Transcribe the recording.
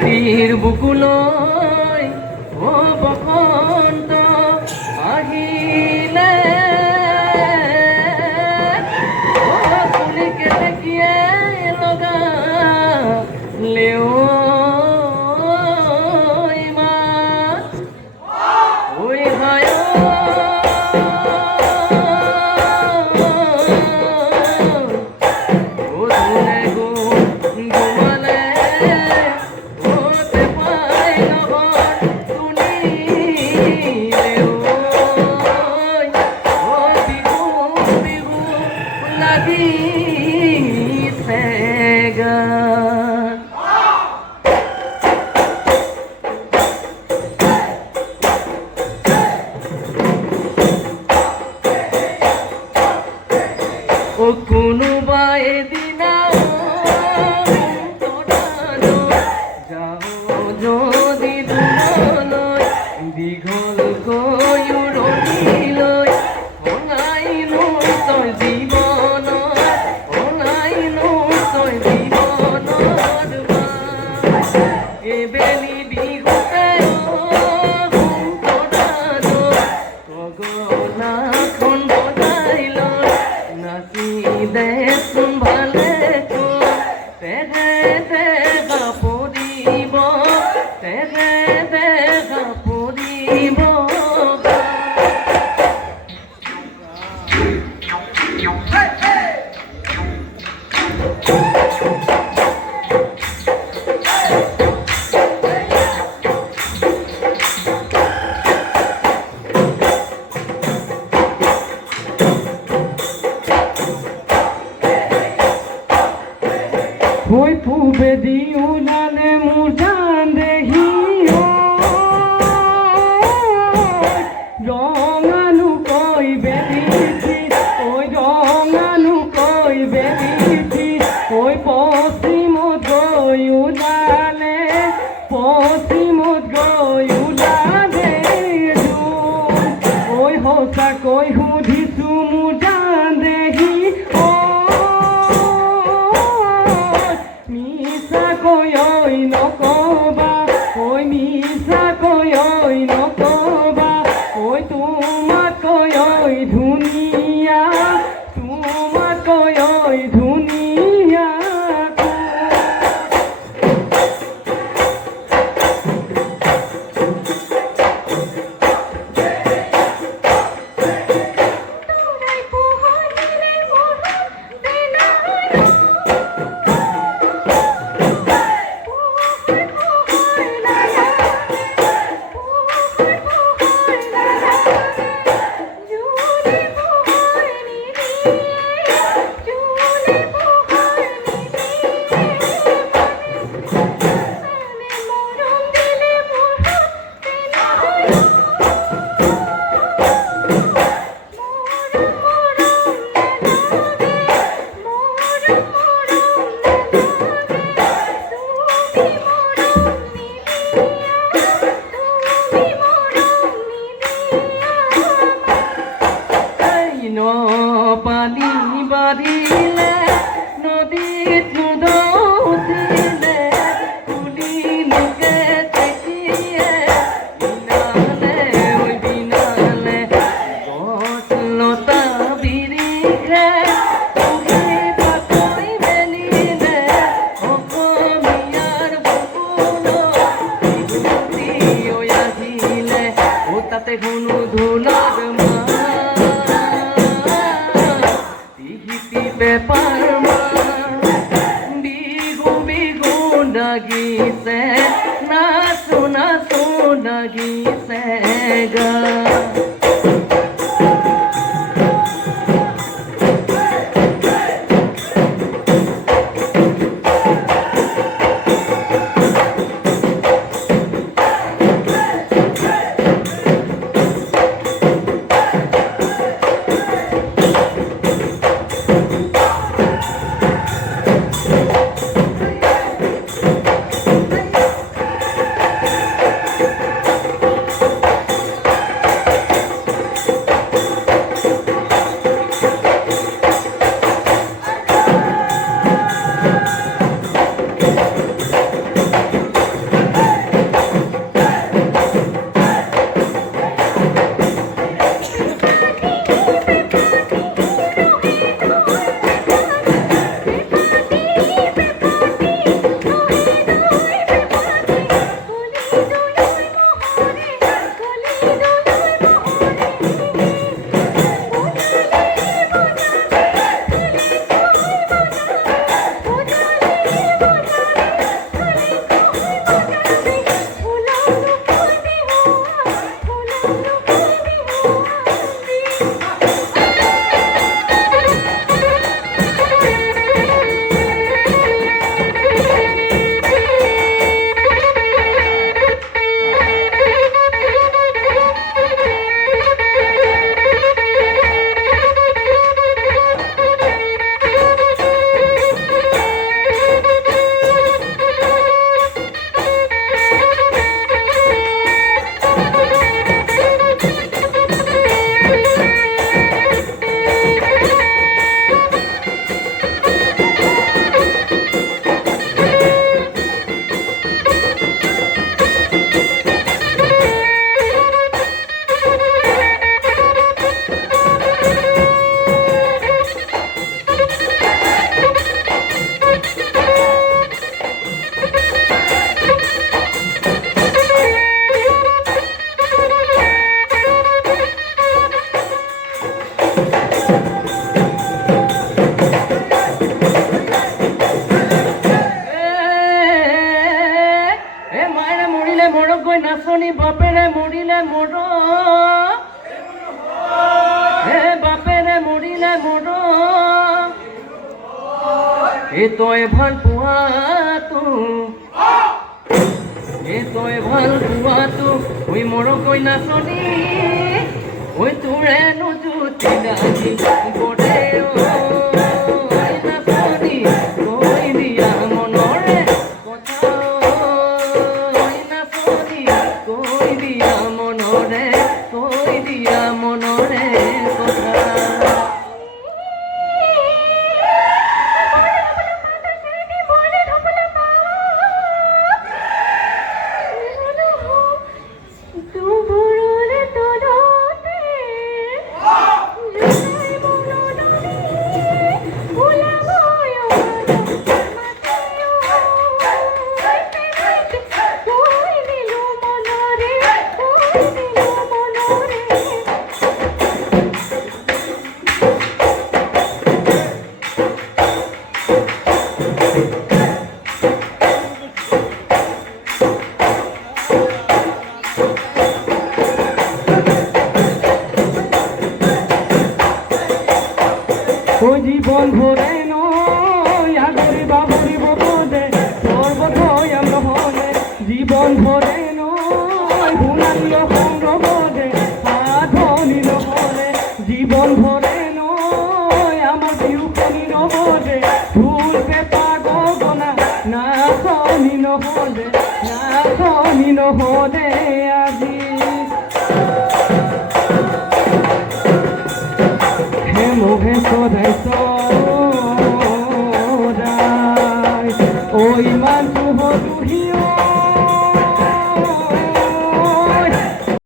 প্ৰীতিৰ বুকুলৈ অ বসন্ত আহিলে অ কুলি কেতেকীয়ে লগালেও কোনোবা এদিনা যাওঁ যদি দূৰলৈ দীঘলকৈ উৰণিলৈ অনাইনো তই জীৱনৰ অনাইনো তই জীৱনৰ এবেলি বিহুতে গগনাখন বজাই লৈ নাচি দেচোন ভালে তেহে দেখা পৰিব তেহে দেখা পৰিব Hoy pube di una de mutan de hiyo Ronganu koi bediti Hoy ronganu koi bediti Hoy posimot goi udale Posimot goi udale Hoy hosa koi hudi sumutan de hiyo Oi nokova, oi misa koi oi nokova, oi tumat koi oi dunia, tumat koi oi dunia. পানী বাঢ়িলে নদীত নোদৌতিলে কুলি লোকে তেকিয়ে বিনালে ঐ বিনালে গছ লতা বিৰিখে তুলি পাতই মেলিলে অসমীয়াৰ বুকুলৈ বিহুতি ঐ আহিলে ও তাতে শুনো ঢোলৰ মাত Pepa মোৰ এই তই ভাল পোৱাটো এই তই ভাল পোৱাটো ঐ মোৰ কইনাজনী ঐ তোৰে নজুতি লাগি গৰে ঐ নাচনী কৈ দিয়া মনৰে কথা ঐ নাচনী কৈ দিয়া মনৰে কথা ওই জীবন ভরে নয় আগরে বাবুরি বদে সর্বদয়াম নহলে জীবন ভরে নয় ভুলান্য সঙ্গ বদে সাধনি নহলে জীবন ভরে নয় আমার বিউখনি নবদে ফুল পেপা গগনা নাচনি নহলে আজি মোহে সদাই সদাই ঐ মান শুভ দুহিও